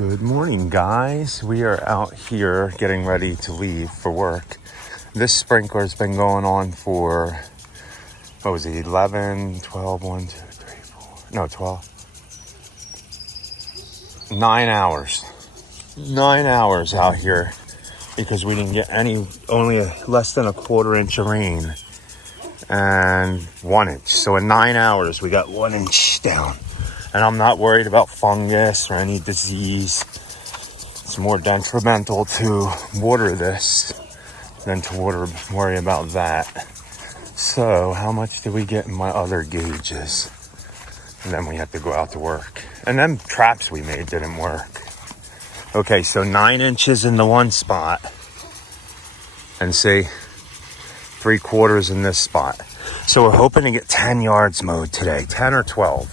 Good morning, guys. We are out here getting ready to leave for work. This sprinkler's been going on for, what was it, 11, 12, 1, 2, 3, 4, no, 12. 9 hours. 9 hours out here because we didn't get only less than a quarter inch of rain and 1 inch. So in 9 hours, we got 1 inch down. And I'm not worried about fungus or any disease. It's more detrimental to water this than to worry about that. So how much did we get in my other gauges? And then we have to go out to work. And them traps we made didn't work. Okay, so 9 inches in the one spot. And see, 3/4 in this spot. So we're hoping to get 10 yards mowed today, 10 or 12.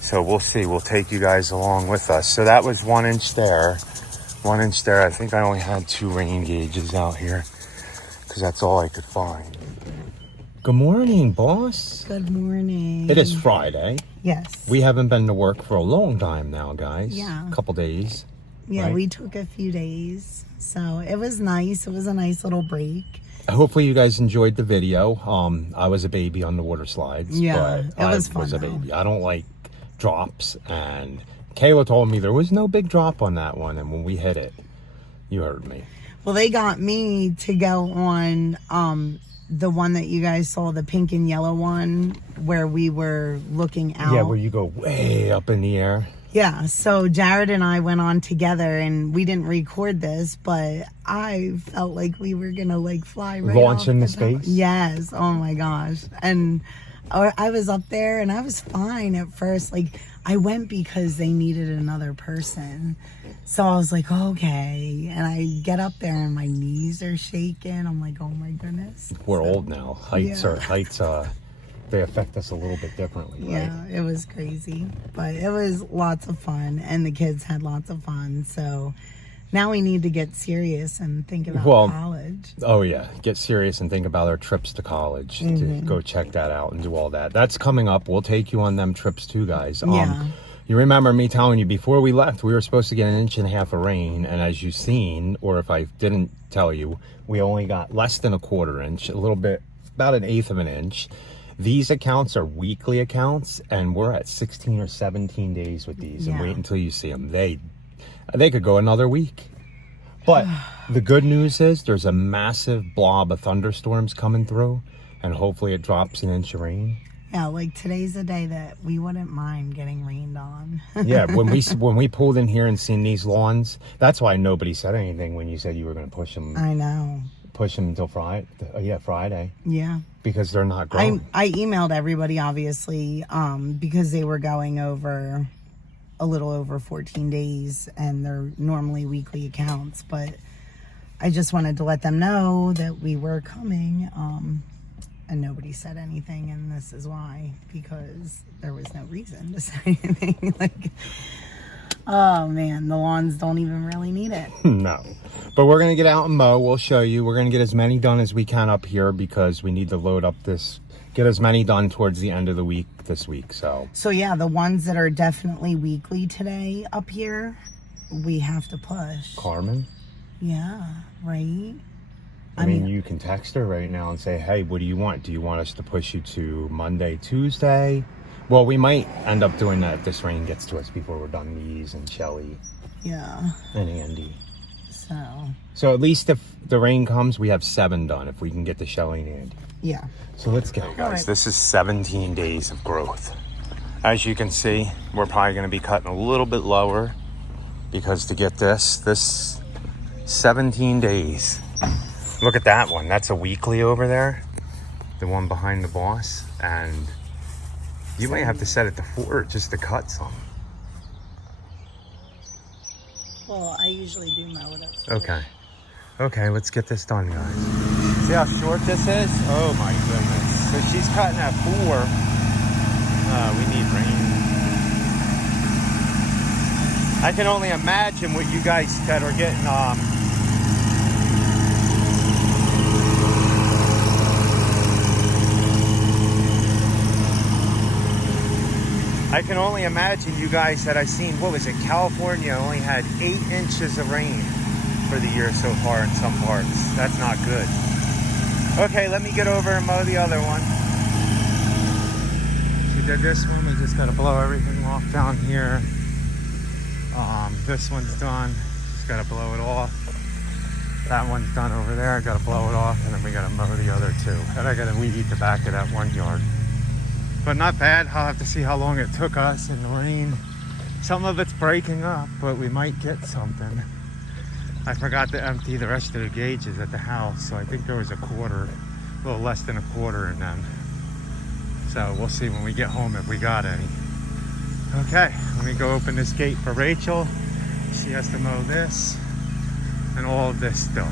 So we'll see. We'll take you guys along with us. So that was 1 inch there. 1 inch there. I think I only had 2 rain gauges out here because that's all I could find. Good morning, boss. Good morning. It is Friday. Yes. We haven't been to work for a long time now, guys. Yeah. A couple days. Yeah, right? we took a few days. So it was nice. It was a nice little break. Hopefully you guys enjoyed the video. I was a baby on the water slides. Yeah, but it was fun. I was a though. baby. I don't like drops, and Kayla told me there was no big drop on that one, and when we hit it, you heard me. Well, they got me to go on the one that you guys saw, the pink and yellow one, where we were looking out. Yeah, where you go way up in the air. Yeah, so Jared and I went on together, and we didn't record this, but I felt like we were gonna like fly right Launch off into the top. space? Yes, oh my gosh. And I was up there and I was fine at first. Like, I went because they needed another person. So I was like, okay. And I get up there and my knees are shaking. I'm like, oh my goodness. We're old now. Heights Yeah. They affect us a little bit differently, right? Yeah, it was crazy. But it was lots of fun, and the kids had lots of fun. So now we need to get serious and think about college. Oh yeah, get serious and think about our trips to college. To go check that out and do all that. That's coming up. We'll take you on them trips too, guys. Yeah. You remember me telling you before we left, we were supposed to get 1.5 inches of rain, and as you've seen, or if I didn't tell you, we only got less than a quarter inch, a little bit, about 1/8 of an inch. These accounts are weekly accounts, and we're at 16 or 17 days with these, and wait until you see them. They could go another week. But the good news is there's a massive blob of thunderstorms coming through, and hopefully it drops 1 inch of rain. Yeah, like today's a day that we wouldn't mind getting rained on. Yeah, when we pulled in here and seen these lawns, that's why nobody said anything when you said you were going to push them. I know. Push them until Friday. Friday. Yeah. Because they're not growing. I emailed everybody, obviously, because they were going over a little over 14 days, and they're normally weekly accounts. But I just wanted to let them know that we were coming, and nobody said anything, and this is why, because there was no reason to say anything. Like, oh man, the lawns don't even really need it. No. But we're going to get out and mow. We'll show you. We're going to get as many done as we can up here because we need to load up get as many done towards the end of the week this week. So yeah, the ones that are definitely weekly today up here, we have to push. Carmen? Yeah, right? I mean, you can text her right now and say, hey, what do you want? Do you want us to push you to Monday, Tuesday? Well, we might end up doing that if this rain gets to us before we're done these, and Shelly. Yeah. And Andy. So at least if the rain comes, we have 7 done if we can get the Shelly and Andy. Yeah. So let's go, guys. Right. This is 17 days of growth. As you can see, we're probably going to be cutting a little bit lower because to get this 17 days. Look at that one. That's a weekly over there. The one behind the boss. And you might have to set it to 4 just to cut some. Well, I usually do mow it up. Okay. Okay, let's get this done, guys. See how short this is? Oh my goodness. So she's cutting at 4. We need rain. I can only imagine what you guys that are getting I can only imagine you guys that I've seen, what was it, California only had 8 inches of rain for the year so far in some parts. That's not good. Okay, let me get over and mow the other one. She did this one, we just gotta blow everything off down here. This one's done, just gotta blow it off. That one's done over there, I gotta blow it off, and then we gotta mow the other 2. And I gotta weed eat the back of that 1 yard. But not bad. I'll have to see how long it took us in the rain. Some of it's breaking up, but we might get something. I forgot to empty the rest of the gauges at the house, so I think there was a quarter, a little less than a quarter in them. So we'll see when we get home if we got any. Okay, let me go open this gate for Rachel. She has to mow this and all of this still.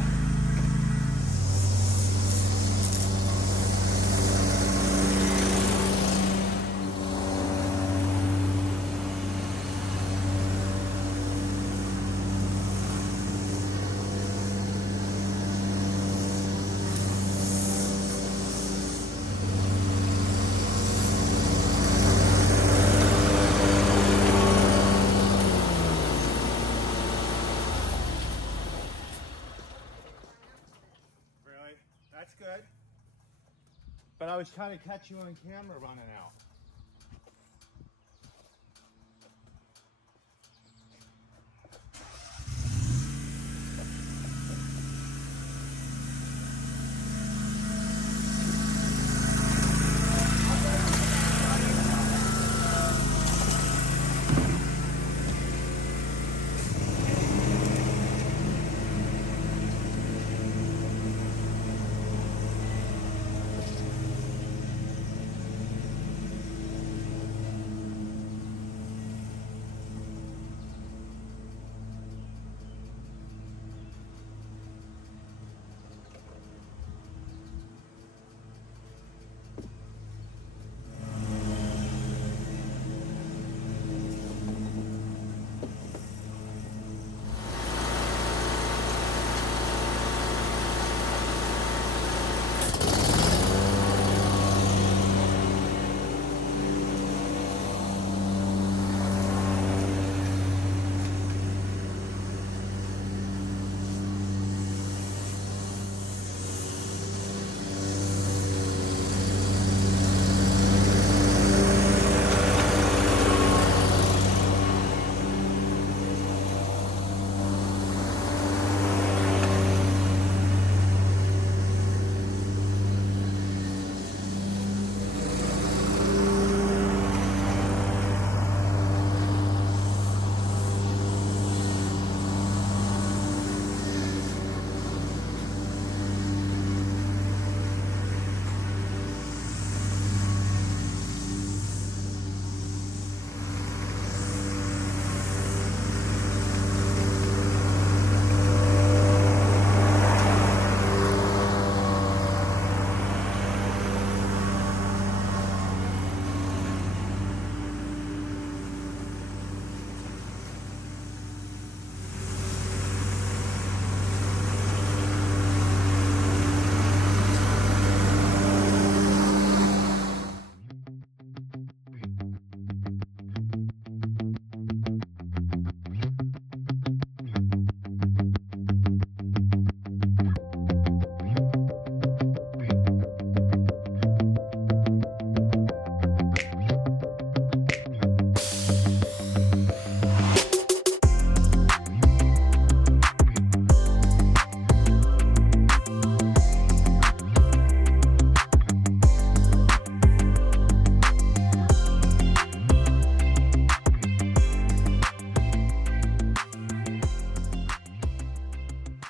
That's good. But I was trying to catch you on camera running out.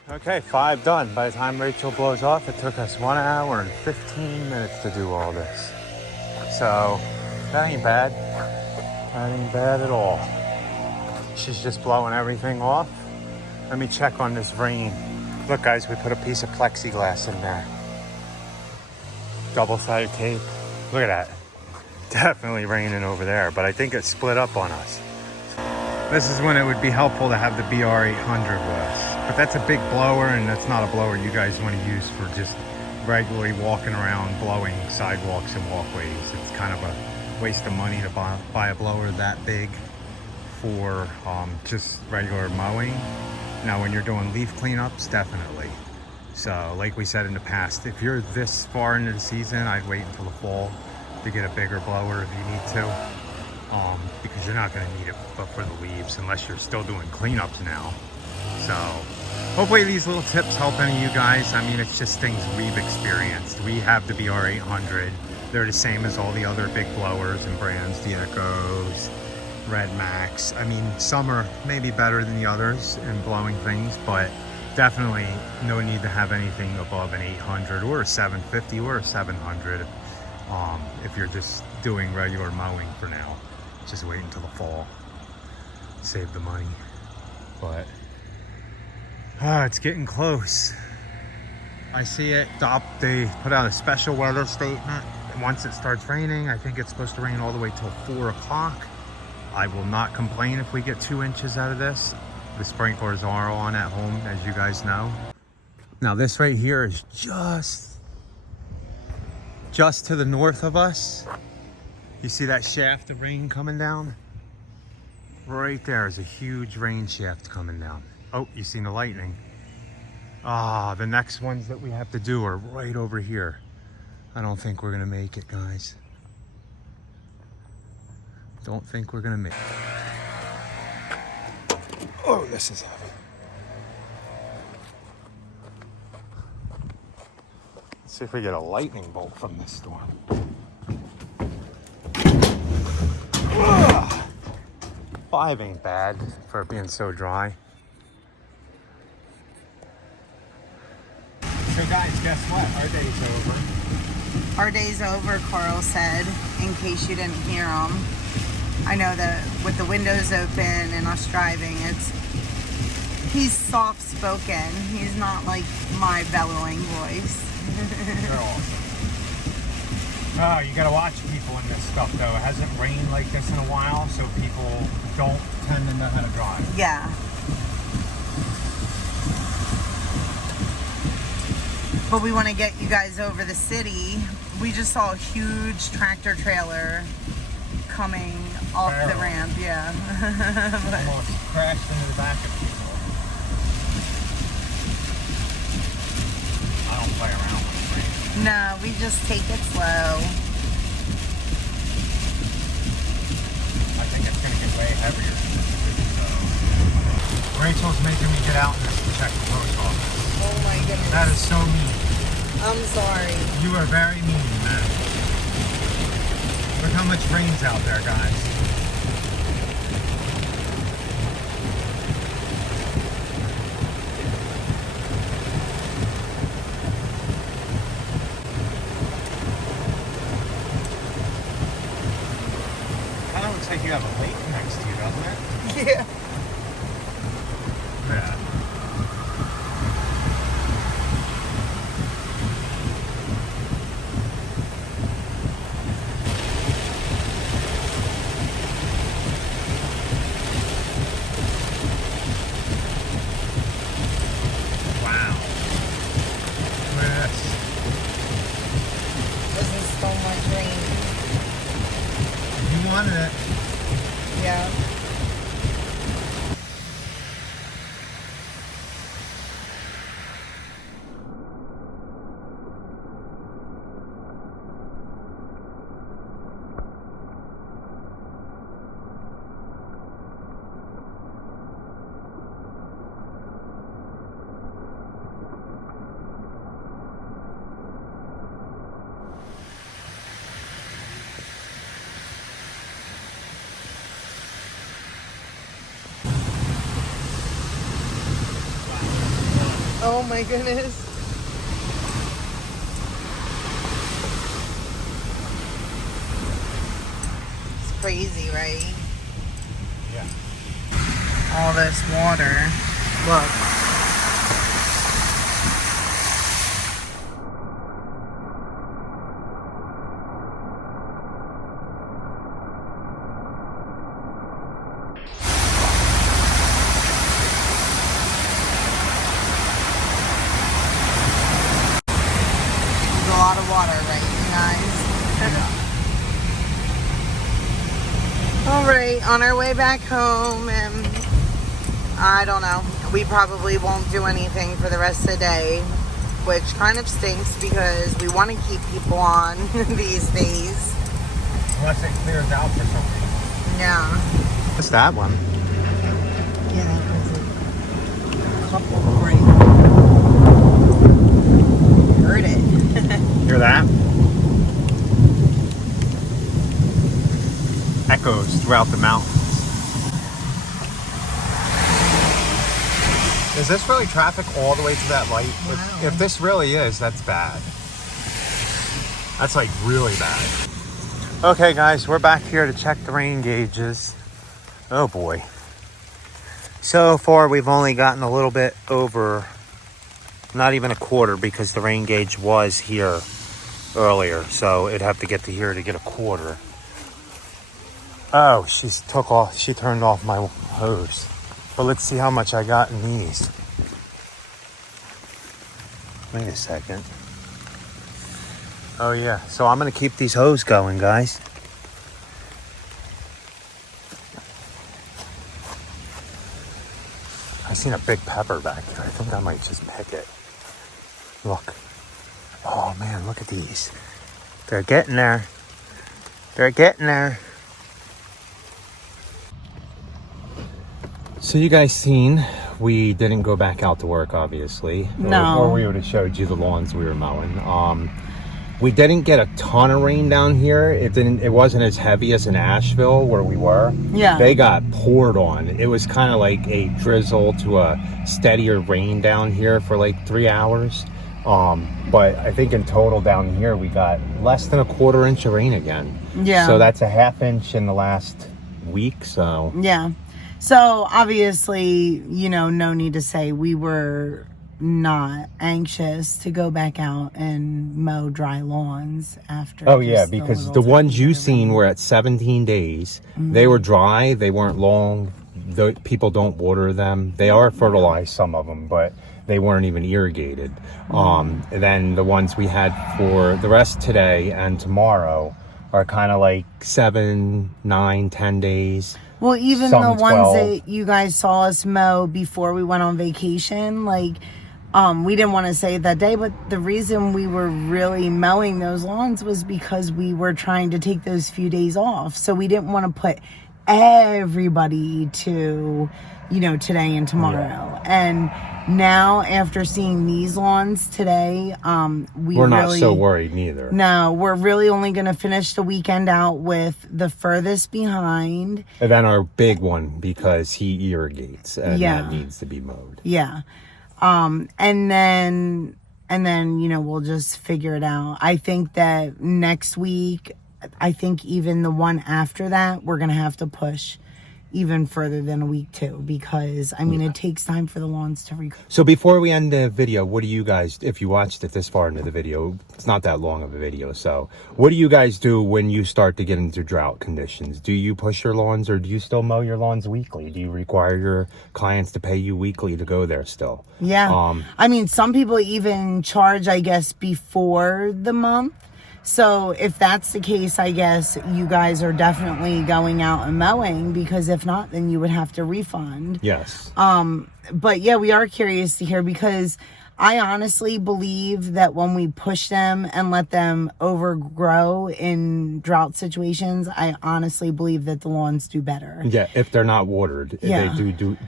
Okay, 5 done. By the time Rachel blows off, it took us 1 hour and 15 minutes to do all this. So, that ain't bad. That ain't bad at all. She's just blowing everything off. Let me check on this rain. Look guys, we put a piece of plexiglass in there. Double-sided tape. Look at that. Definitely raining over there, but I think it split up on us. This is when it would be helpful to have the BR800 with us. But that's a big blower, and that's not a blower you guys want to use for just regularly walking around blowing sidewalks and walkways. It's kind of a waste of money to buy a blower that big for just regular mowing. Now when you're doing leaf cleanups, definitely. So like we said in the past, if you're this far into the season, I'd wait until the fall to get a bigger blower if you need to, because you're not going to need it but for the leaves unless you're still doing cleanups now. So hopefully these little tips help any of you guys. I mean, it's just things we've experienced. We have the BR800. They're the same as all the other big blowers and brands, the Echoes, Red Max. I mean, some are maybe better than the others in blowing things, but definitely no need to have anything above an 800 or a 750 or a 700 if you're just doing regular mowing for now. Just wait until the fall, save the money. But it's getting close. I see it. They put out a special weather statement. Once it starts raining, I think it's supposed to rain all the way till 4 o'clock. I will not complain if we get 2 inches out of this. The sprinklers are on at home, as you guys know. Now this right here is just to the north of us. You see that shaft of rain coming down? Right there is a huge rain shaft coming down. Oh, you seen the lightning. The next ones that we have to do are right over here. I don't think we're gonna make it, guys. Don't think we're gonna make it. Oh, this is heavy. Let's see if we get a lightning bolt from this storm. Ugh. 5 ain't bad for it being so dry. So guys, guess what? Our day's over. Our day's over, Carl said, in case you didn't hear him. I know that with the windows open and us driving, he's soft-spoken. He's not like my bellowing voice. You're awesome. Oh, you gotta watch people in this stuff though. It hasn't rained like this in a while, so people don't tend to know how to drive. Yeah. But we want to get you guys over the city. We just saw a huge tractor trailer coming off the ramp, yeah. Almost crashed into the back of people. I don't play around with the rain. No, we just take it slow. I think it's gonna get way heavier. So. Rachel's making me get out and check the post office. Oh my goodness. That is so mean. I'm sorry. You are very mean, man. Look how much rain's out there, guys. Kind of looks like you have a lake next to you, doesn't it? Yeah. Yeah. It. Yeah. Oh my goodness. It's crazy, right? Yeah. All this water. Look. A lot of water, right, you guys? on our way back home, and I don't know. We probably won't do anything for the rest of the day, which kind of stinks because we want to keep people on these days. Unless it clears out for some reason. Yeah. What's that one? Yeah, that was a couple right. Heard it. Hear that? Echoes throughout the mountains. Is this really traffic all the way to that light? Wow. If this really is, that's bad. That's like really bad. Okay guys, we're back here to check the rain gauges. Oh boy. So far we've only gotten a little bit over, not even a quarter, because the rain gauge was here earlier. So it'd have to get to here to get a quarter. Oh, she turned off my hose. But let's see how much I got in these. Wait a second. Oh yeah, so I'm gonna keep these hoses going, guys. I seen a big pepper back here. I think I might just pick it. Look. Oh man, look at these. They're getting there. They're getting there. So you guys seen, we didn't go back out to work, obviously. No. Or we would have showed you the lawns we were mowing. We didn't get a ton of rain down here. It wasn't as heavy as in Asheville where we were. Yeah. They got poured on. It was kind of like a drizzle to a steadier rain down here for like 3 hours. But I think in total down here we got less than a quarter inch of rain again. Yeah. So that's a half inch in the last week. So yeah. So obviously, you know, no need to say we were not anxious to go back out and mow dry lawns after. Oh yeah, because the ones you seen were at 17 days. Mm-hmm. They were dry. They weren't long. The people don't water them. They are fertilized, some of them, but they weren't even irrigated. Mm-hmm. And then the ones we had for the rest today and tomorrow are kind of like 7, 9, 10 days. Well, even the ones 12. that you guys saw us mow before we went on vacation, like, we didn't want to say it that day, but the reason we were really mowing those lawns was because we were trying to take those few days off. So we didn't want to put everybody to, you know, today and tomorrow. Yeah. And now, after seeing these lawns today, we're not so worried neither. No, we're really only going to finish the weekend out with the furthest behind. And then our big one, because he irrigates and that needs to be mowed. Yeah. And then, you know, we'll just figure it out. I think that next week, I think even the one after that, we're going to have to push even further than a week too, because I mean, it takes time for the lawns to recover. So before we end the video, what do you guys, if you watched it this far into the video, it's not that long of a video, so what do you guys do when you start to get into drought conditions? Do you push your lawns, or do you still mow your lawns weekly? Do you require your clients to pay you weekly to go there still? Yeah. I mean, some people even charge, I guess, before the month. So if that's the case, I guess you guys are definitely going out and mowing, because if not, then you would have to refund. Yes. But yeah, we are curious to hear, because I honestly believe that when we push them and let them overgrow in drought situations, I honestly believe that the lawns do better. Yeah, if they're not watered, yeah.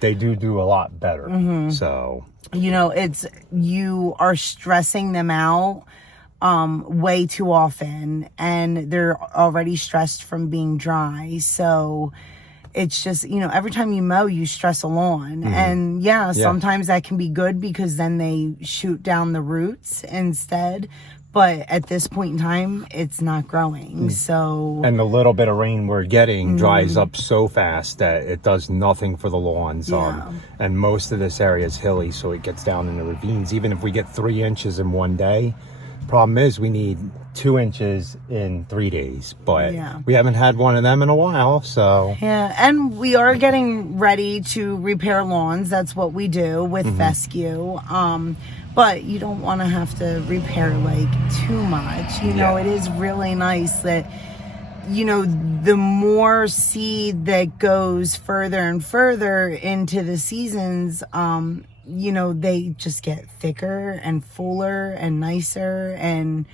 they do a lot better. Mm-hmm. So, you know, you are stressing them out way too often, and they're already stressed from being dry. So it's just, you know, every time you mow, you stress a lawn. Mm-hmm. And yeah, sometimes that can be good, because then they shoot down the roots instead. But at this point in time, it's not growing. So, and the little bit of rain we're getting dries up so fast that it does nothing for the lawns. And most of this area is hilly, so it gets down in the ravines. Even if we get 3 inches in one day, problem is we need 2 inches in 3 days, but we haven't had one of them in a while. So yeah, and we are getting ready to repair lawns. That's what we do with fescue. But you don't want to have to repair like too much. You know, it is really nice that you know, the more seed that goes further and further into the seasons, you know, they just get thicker and fuller and nicer. And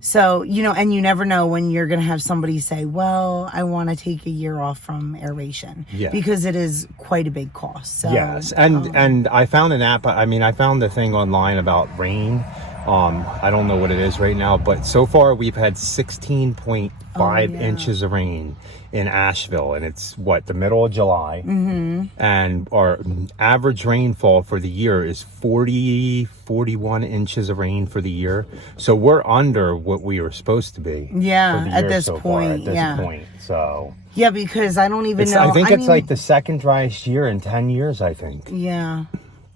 so, you know, and you never know when you're going to have somebody say, well, I want to take a year off from aeration. Yeah. Because it is quite a big cost. So, yes. And I found an app. I mean, I found the thing online about rain. I don't know what it is right now, but so far we've had 16.5 inches of rain in Asheville, and it's what, the middle of July. And our average rainfall for the year is 41 inches of rain for the year. So we're under what we were supposed to be. Yeah, for the at year this so point. far, at this point. So yeah, because I don't even know. I think it's mean, like the second driest year in 10 years, I think. Yeah.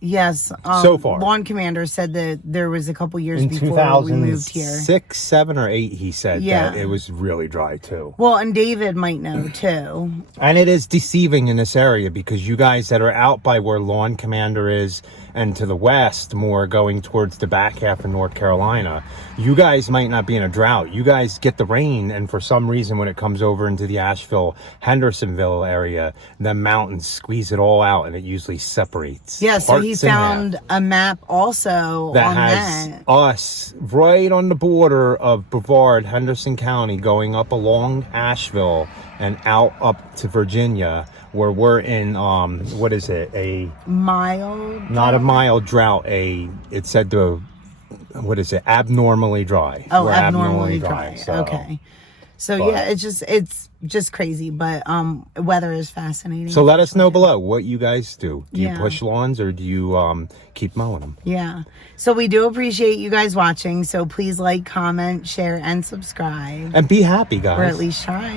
Yes. So far. Lawn Commander said that there was a couple years In before we moved here. 2006, 7, or 8, he said Yeah. that it was really dry too. Well, and David might know too. And it is deceiving in this area because you guys that are out by where Lawn Commander is and to the west, more going towards the back half of North Carolina, you guys might not be in a drought. You guys get the rain, and for some reason when it comes over into the Asheville, Hendersonville area, the mountains squeeze it all out and it usually separates. Yeah, so he Parts in half. found a map also That on has that. us right on the border of Brevard, Henderson County, going up along Asheville and out up to Virginia, where we're in, what is it? Not a mild drought. It said what is it? Abnormally dry. Oh, We're abnormally dry. So. Okay. So yeah, it's just crazy, but weather is fascinating. So let us know below what you guys do. Do you Yeah. push lawns or do you keep mowing them? Yeah. So we do appreciate you guys watching. So please like, comment, share, and subscribe. And be happy, guys. Or at least try.